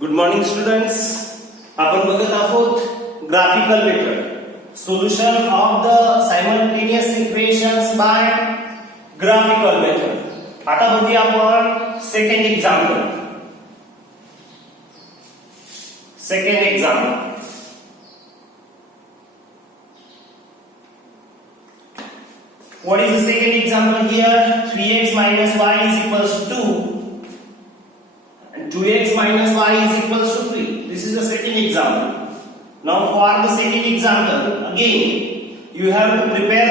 Good morning students. आपण बघत आहोत graphical method solution of the simultaneous equations by graphical method. आता बघूया आपण second example. What is the second example here? 3x minus y is equals to 2 and 2x minus y is equals to 3. This is the second example. Now for the second example, again you have to prepare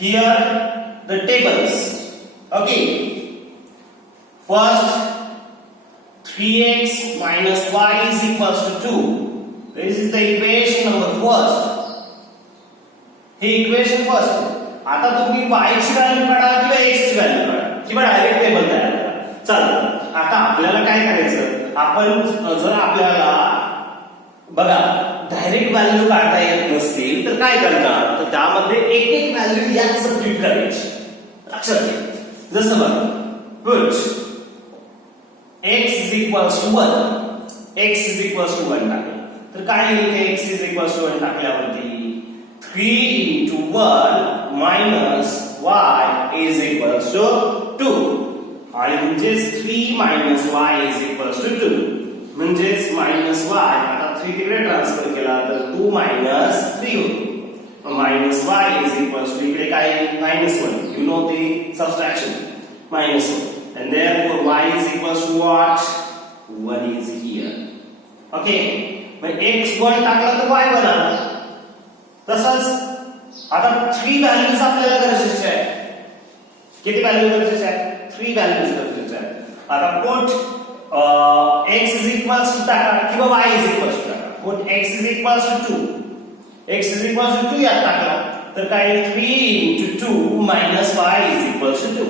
here the tables. Okay. First 3x minus y is equals to 2. This is the equation number first. हे equation first. आता तुम्ही y ची value काढा किंवा x ची value काढा किंवा direct table तयार करा. चला आता आपल्याला काय करायचं, आपण जर आपल्याला बघा डायरेक्ट व्हॅल्यू काढता येत नसतील तर काय करणार, तर त्यामध्ये एक एक व्हॅल्यू यात सबस्टिट्यूट करायची. लक्षात घ्या. जसं बघा put x is equals to 1 टाकलं तर काय येईल, x is equals to 1 टाकल्यावरती 3 into 1 minus y is equals to 2. आणि म्हणजेच 3 minus y is equals to 2. म्हणजेच minus y आता 3 तिकडे ट्रान्सफर केला तर 2 minus 3 होतो. minus y is equals to इकडे काय minus 1. You know the subtraction. minus 1. And therefore y is equals to what? 1 is here. Okay. मग x 1 टाकला तर y बनणार. तसंच आता 3 व्हॅल्यूज आपल्याला गरजेचे आहेत. किती व्हॅल्यू गरजेचे आहेत? 3 व्हॅल्यूज गरजेचे आहेत. आता put x is equals to टाका किंवा y is equals to टाका. Put x is equals to 2. x is equals to 2 यात टाकला तर काय 3 into 2 minus y is equals to 2.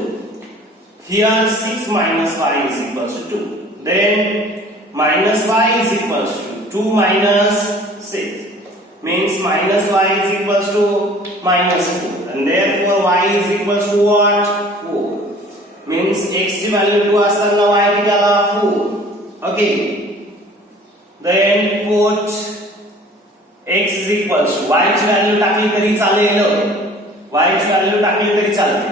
Here 6 minus y is equals to 2. Then minus y is equals to 2 minus 6. Means minus y is equals to minus 4 and therefore y is equals to what? 4. Means x ची value 2 असताना y किती आला? 4. Okay. Then put x is equals to y ची value टाकली तरी चालेल. y ची value टाकली तरी चालते.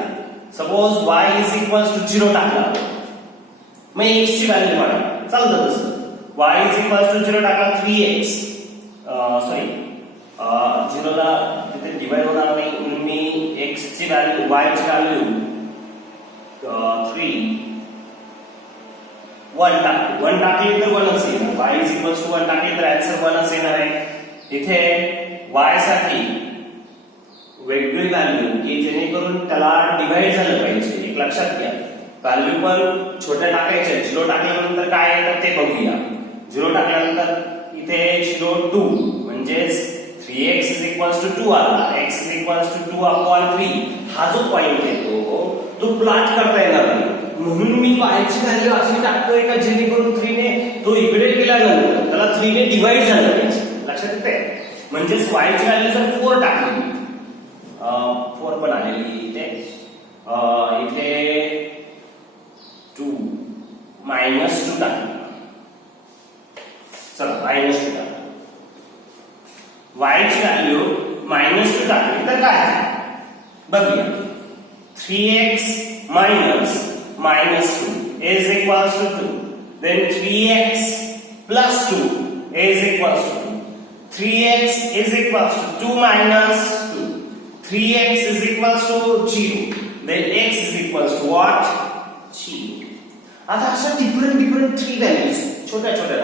Suppose y is equals to 0 टाकला मग x ची value काढा. चालतं तसं. y is equals to 0 टाकला 3x. सॉरी 0 ला तिथे डिवाइड होणार नाही म्हणून मी x ची व्हॅल्यू y ची व्हॅल्यू 3 1 टाकतो. 1 टाकली तर 1च येईल. y is equals to 1 टाकली तर आन्सर 1च येणार आहे. इथे y साठी वेगळी व्हॅल्यू की जेणेकरून त्याला डिवाइड झालं पाहिजे. एक लक्षात घ्या, व्हॅल्यू पण छोट्या टाकायच्या. 0 टाकल्यानंतर काय येतं ते बघूया. 0 टाकल्यानंतर इथे 0 2 म्हणजेच 3x is equals to 2 आला. x is equals to 2 upon 3 हा जो पॉइंट येतो तो प्लॉट करता येणार नाही. म्हणून मी y ची व्हॅल्यू अशी टाकतोय का जेणेकरून 3 ने तो इकडे गेल्यानंतर त्याला 3 ने डिवाइड झालं पाहिजे. लक्षात येते. म्हणजेच y ची व्हॅल्यू जर 4 टाकली 4 पण आलेली इथे 2 minus 2 टाकली. चला minus 2 टाकली. y ची व्हॅल्यू -2 टाकली तर काय बघूया. 3x minus -2 is equals to 2. Then 3x plus 2 is equals to 2. 3x is equals to 2 minus 2. 3x is equals to 0. Then x is equals to what? 0. आता अशा डिफरंट 3 व्हॅल्यूज छोट्या value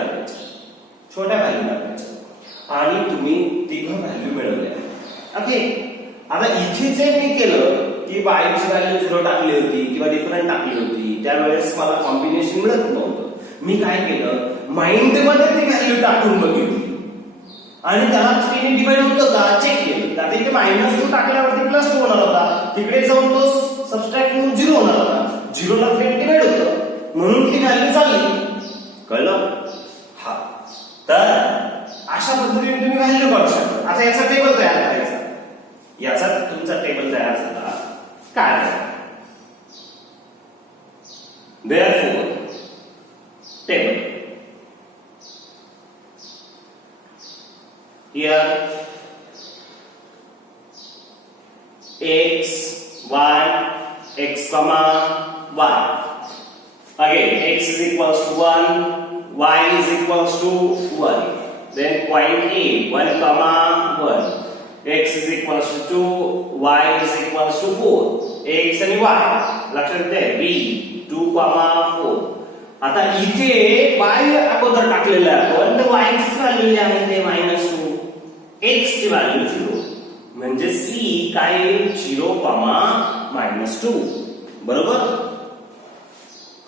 टाकायच्या आणि तुम्ही तिघं व्हॅल्यू मिळवल्या. ओके. आता इथे जे मी केलं की y ची व्हॅल्यू 0 टाकली होती किंवा डिफरंट टाकली होती त्यावेळेस मला कॉम्बिनेशन मिळत नव्हतं. मी काय केलं, माइंड मध्ये ती व्हॅल्यू टाकून बघितली आणि त्याला 3 ने डिवाइड होतं का चेक केलं. त्यात इथे -2 टाकल्यावरती +2 होणार होता. तिकडे जाऊन तो सबट्रॅक्ट होऊन 0 होणार होता. 0 ला 3 डिवाइड होतं म्हणून ती व्हॅल्यू चालली. कळलं? हा. तर अशा पद्धतीने तुम्ही व्हॅल्यू काढू शकता. आता याचा टेबल तयार करायचा. याचा तुमचा टेबल तयार झाला काय? Therefore table. Here x, y, x comma y. Again, x is equals to 1, y is equals to 1. Then point A, 1 comma 1. X is equals to 2, y is equals to 4. x आणि y लक्षात घ्या b 2, 4. आता इथे y अगोदर टाकलेलं आहे आपण, तर y ची व्हॅल्यू आहे ते -2, x ची व्हॅल्यू 0. म्हणजे c काय 0, -2. बरोबर?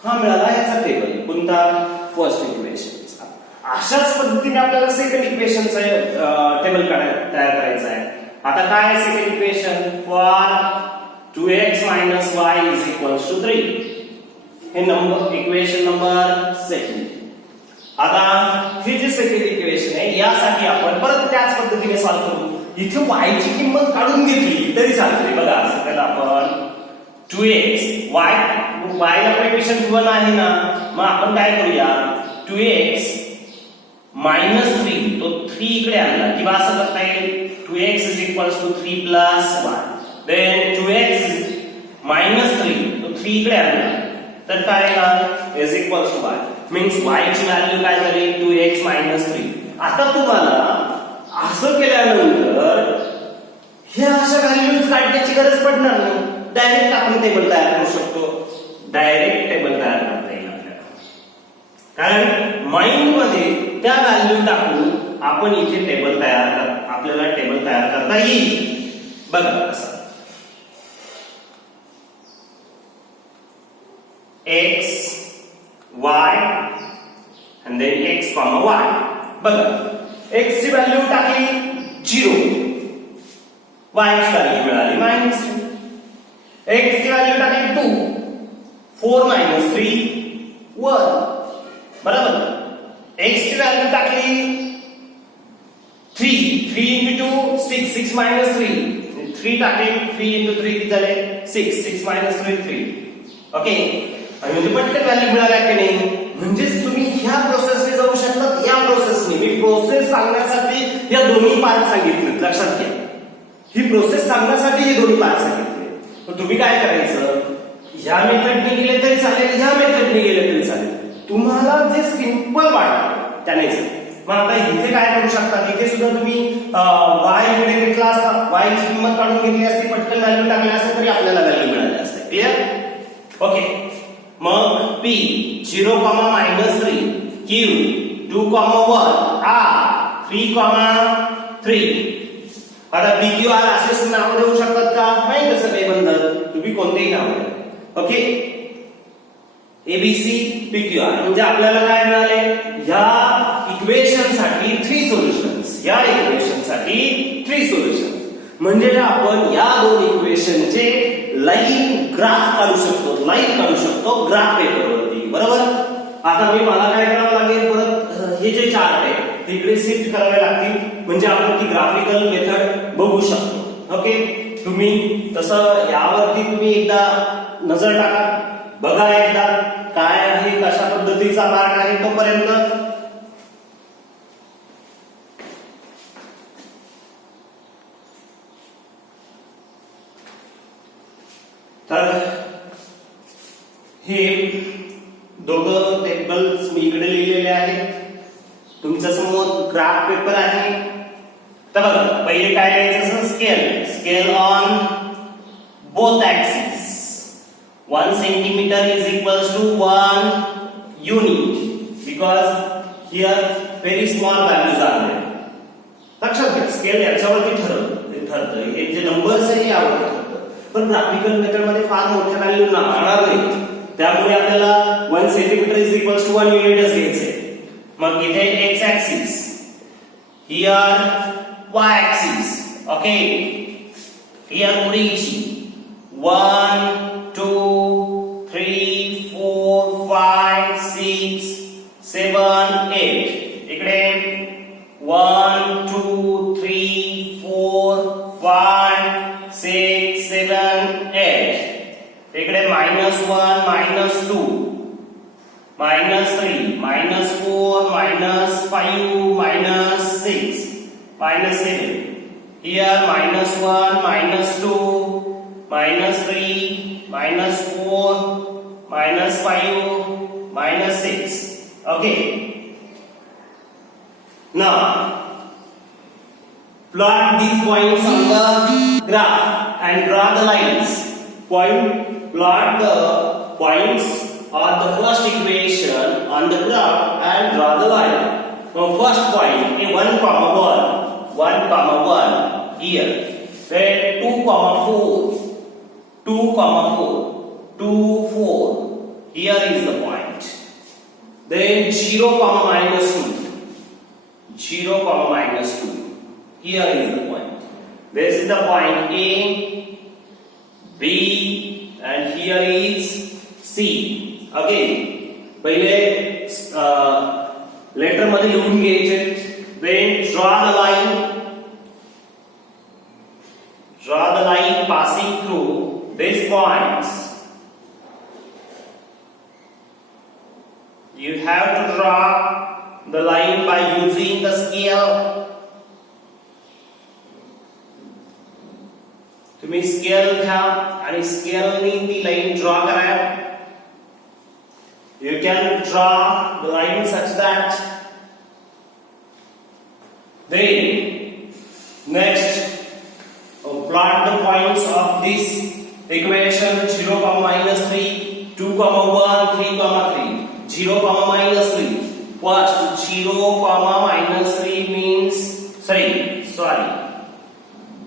हा मिळाला याचा टेबल. कोणता? फर्स्ट इक्वेशनचा. अशाच पद्धतीने आपल्याला सेकंड इक्वेशनचा टेबल तयार करायचा आहे. आता काय second equation? For 2x - y = 3. हे नंबर इक्वेशन नंबर सेकंड. आता हे जे सेकंड इक्वेशन आहे यासाठी आपण परत त्याच पद्धतीने सॉल्व्ह करू. इथे y ची किंमत काढून घेतली तरी चालते. बघा असं केलं आपण 2x y ला कोएफिशिएंट 1 आहे ना, मग आपण काय करूया 2x -3 तो 3 इकडे आणला किंवा असं करता येईल 2x = 3 + 1. देन 2x -3 तो 3 इकडे आणला तर काय येणार y मीन्स y ची व्हॅल्यू काय झाली 2x -3. आता तुम्हाला असं केल्यानंतर हे अशा व्हॅल्यूज काढण्याची गरज पडणार नाही. डायरेक्ट आपण टेबल तयार करू शकतो. डायरेक्ट टेबल तयार करता येईल आपल्याला, कारण माइंड मध्ये त्या व्हॅल्यू टाकून आपण इथे टेबल आपल्याला टेबल तयार करता येईल. बघा कसं x y and then x comma y. बघा x ची व्हॅल्यू टाकली 0, y ची व्हॅल्यू मिळाली -2. x ची व्हॅल्यू टाकली 2, 4 - 3 1. बरोबर? x ची व्हॅल्यू टाकली 3, 3 × 2 6, 6 - 3. 3 टाकली 3 × 3 किती झाले 6, 6 - 3 3. ओके, आणि म्हणजे पटकन व्हॅल्यू मिळाल्या की नाही. म्हणजेच तुम्ही ह्या प्रोसेसने जाऊ शकतात. या प्रोसेसने मी प्रोसेस सांगण्यासाठी या दोन्ही पार्ट सांगितले. लक्षात घ्या, ही प्रोसेस सांगण्यासाठी हे दोन्ही पार्ट सांगितले. तर तुम्ही काय करायचं, ह्या मेथडने गेले तरी चालेल, ह्या मेथडने गेले तरी चालेल. तुम्हाला जे सिंपल वाटतं त्याने चालेल. मग आता इथे काय करू शकता, इथे सुद्धा तुम्ही y इकडे घेतला असता, y ची किंमत काढून घेतली असती, पटकन व्हॅल्यू टाकली असते तरी आपल्याला व्हॅल्यू मिळाली असते. क्लियर? ओके, मग p 0, -3 q 2, 1 r 3, 3. आता PQR असेच नाव देऊ शकतात का? नाही तसं काही बंधन, तुम्ही कोणतेही नाव द्या. ओके, ABC PQR म्हणजे आपल्याला काय मिळाले, ह्या इक्वेशन साठी 3 सोल्युशन्स. या इक्वेशन साठी 3 सोल्युशन्स म्हणजे आपण या दोन इक्वेशनचे लाईन ग्राफ काढू शकतो, लाईन काढू शकतो ग्राफ पेपरवरती. बरोबर? आता मला काय करावं लागेल, परत हे जे चार्ट आहे तिकडे शिफ्ट करावे लागतील, म्हणजे आपण ती ग्राफिकल मेथड बघू शकतो. ओके, तुम्ही तसं यावरती तुम्ही एकदा नजर टाका, बघा एकदा काय आहे, कशा पद्धतीचा पार्ट आहे. तोपर्यंत तर हे दोघं टेबल्स मी इकडे लिहिलेले आहेत. तुमच्या समोर ग्राफ पेपर आहे. तर बघा, पहिले काय लिहायचं, scale on both axis. 1 centimeter is equals to 1 unit because here very small values are there. लक्षात घ्या, स्केल याच्यावरती ठरतं, हे जे नंबर्स आहे यावरती ठरतं. पण ग्राफिकल मेथड मध्ये फार मोठ्या व्हॅल्यू राहणार नाही, त्यामुळे आपल्याला 1 centimeter is equals to 1 unit घ्यायचे. मग इथे x axis, here y axis. Okay, here उडीची 1 2 3 4 5 6 7 8. इकडे 1 2 3 4 5 6 7 8. इकडे -1 -2 -3, -4, -5, -6, -7. Here -1, -2, -3, -4, -5, -6. Okay. Now plot these points on the graph and draw the lines. Plot the points on the first equation on the graph and draw the line. Now first point, 1, 1, here. Then 2, 4, 2, 4. Here is the point. Then 0, -2. 0, -2. Here is the point. This is the point A, B, and here is C. Okay. पहिले letter मध्ये लिहून घ्यायचे. Then draw the line. Draw the line passing through these points. You have to draw the line by using the scale. तुम्ही scale घ्या आणि स्केलने ती line draw करा. You can draw the line such that. Then next plot the points of this equation 0, -3, 2, 1, 3, 3. 0, -3. First 0, -3 means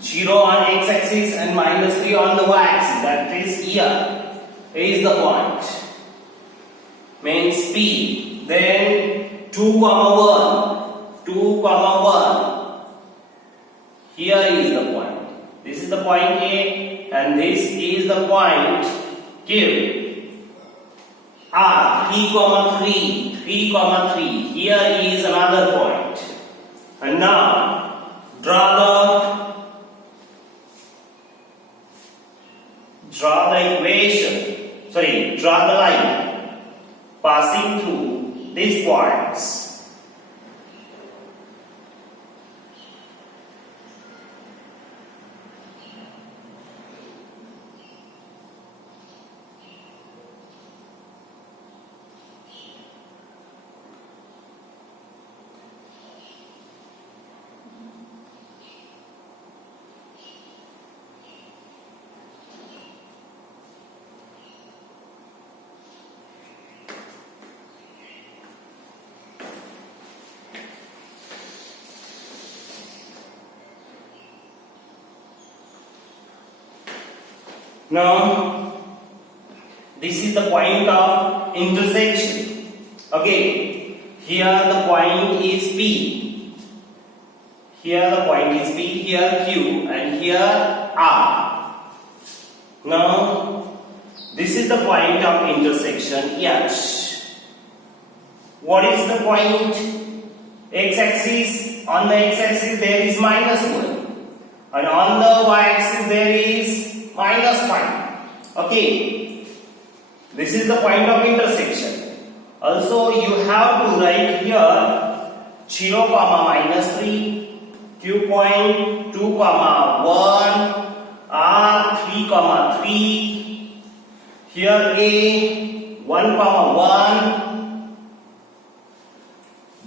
0 on x-axis and -3 on the y-axis. That is here. A is the point. Means P. Then 2, 1. 2, 1. Here is the point. This is the point A and this is the point Q. R 3, 3. Here is another point. And now draw the equation. Draw the line passing through these points. Now this is the point of intersection. Okay, here the point is P. Here the point is P, here Q, and here R. Now this is the point of intersection H. What is the point? X-axis. On the x-axis there is -1, and on the y-axis there is -5. Okay, this is the point of intersection. Also you have to write here 0, -3, Q point 2, 1, R 3, 3. Here A 1, 1,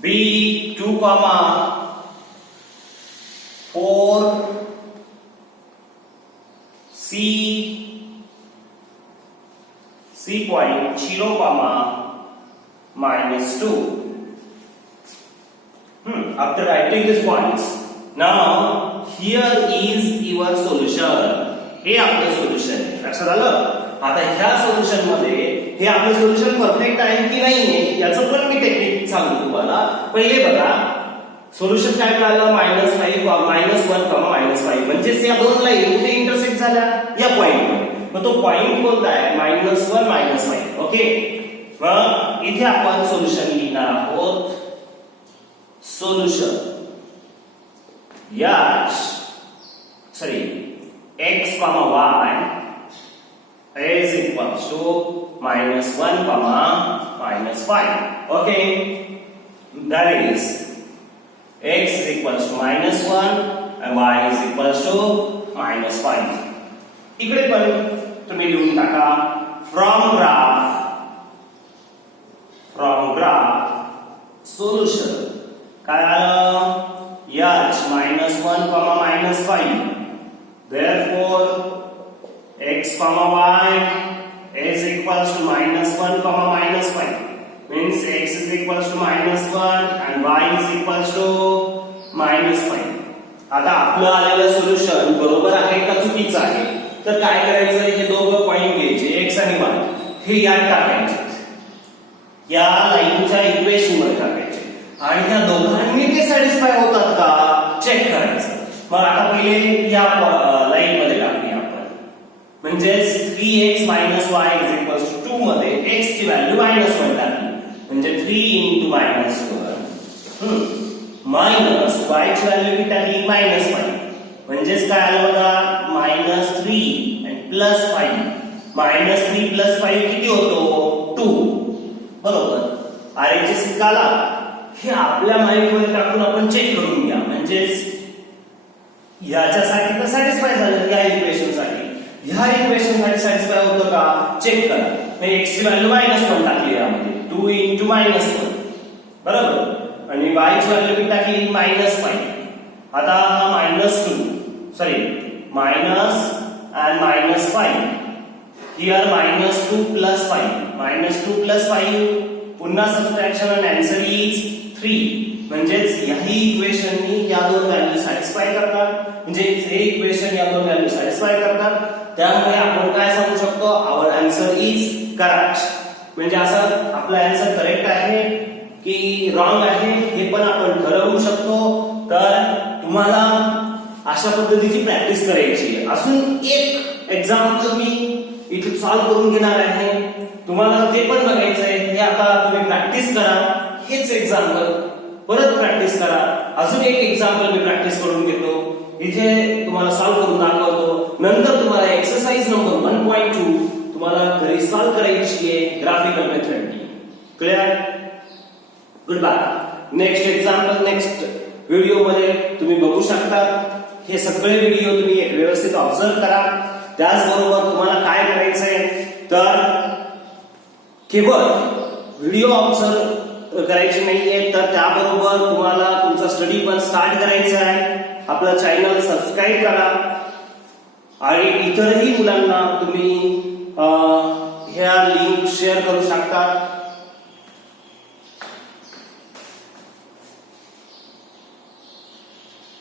B 2, 4, C point 0, -2. After writing these points, now here is your solution. हे आपलं solution आहे. लक्षात आलं? आता ह्या solution मध्ये हे आपलं सोल्युशन परफेक्ट आहे की नाहीये याचं पण मी टेक्निक सांगतो तुम्हाला. पहिले बघा सोल्युशन काय मिळालं -5, -1, म्हणजे या दोन लाईन कुठे इंटरसेक्ट झाल्या? या पॉइंटवर. मग तो पॉइंट कोणता आहे? -1, -5. ओके, मग इथे आपण सोल्युशन लिहिणार आहोत. Solution x, y is equals to -1, -5. Okay, that is x is equals to -1 and y is equals to -5. इकडे पण तुम्ही लिहून टाका from graph solution. काय आलं h -1, -5. Therefore x, y is equals to -1, -5. Means x is equals to -1 and y is equals to -5. आता आपलं आलेलं सोल्युशन बरोबर आहे का चुकीचं आहे? तर काय करायचं, हे दोघं पॉइंट घ्यायचे x आणि y, हे यात टाकायचे, या लाईनच्या इक्वेशन मध्ये टाकायचे आणि या दोघांनी ते सॅटिस्फाय होतात का चेक करायचं. मग आता पहिले या लाईन मध्ये टाकूया आपण, म्हणजे 3x - y 2 मध्ये x ची व्हॅल्यू -1 टाकली, म्हणजे 3 × -1 मायनस y ची व्हॅल्यू किती टाकली -5, म्हणजेच काय आलं बघा -3 आणि +5. -3 + 5 किती होतो 2. बरोबर. RHS निकाला हे आपल्या माइंड मध्ये टाकून आपण चेक करून घ्या, म्हणजेच याच्यासाठी तर सॅटिस्फाय झालं, या इक्वेशन साठी, ह्या इक्वेशन साठी सॅटिस्फाय होतं का चेक करा. मी x ची व्हॅल्यू -1 टाकली यामध्ये, 2 × -1 बरोबर, आणि y ची व्हॅल्यू किती टाकली -5. आता -2 सॉरी मायनस and -5 here -2 + 5 -2 + 5 पुन्हा सबट्रॅक्शन and answer is 3. म्हणजेच याही इक्वेशननी या दोन व्हॅल्यू सॅटिस्फाय करतात, म्हणजे हे इक्वेशन या दोन व्हॅल्यू सॅटिस्फाय करतात. त्यामुळे आपण काय सांगू शकतो, आवर आन्सर इज करेक्ट. म्हणजे असं आपला आन्सर करेक्ट आहे की रॉंग आहे हे पण आपण ठरवू शकतो. तर तुम्हाला अशा पद्धतीची प्रॅक्टिस करायची आहे. अजून एक एक्झाम्पल मी इथे सॉल्व्ह करून घेणार आहे, तुम्हाला ते पण बघायचं आहे. हे आता तुम्ही प्रॅक्टिस करा, हेच एक्झाम्पल परत प्रॅक्टिस करा. अजून एक एक्झाम्पल मी प्रॅक्टिस करून घेतो, इथे तुम्हाला सॉल्व्ह करून दाखवतो. नंतर तुम्हाला एक्सरसाइज नंबर 1.2 तुम्हाला घरी सॉल्व्ह करायची आहे ग्राफिकल मेथडनी. Clear? Good bye. Next example next video मध्ये तुम्ही बघू शकता. हे सगळे व्हिडिओ तुम्ही व्यवस्थित ऑब्झर्व करा. त्याचबरोबर तुम्हाला काय करायचंय, तर केवळ व्हिडिओ ऑब्झर्व करायचे नाहीये, तर त्याबरोबर तुम्हाला तुमचा स्टडी पण स्टार्ट करायचा आहे. आपलं चॅनल सबस्क्राईब करा आणि इतरही मुलांना तुम्ही ह्या लिंक शेअर करू शकता.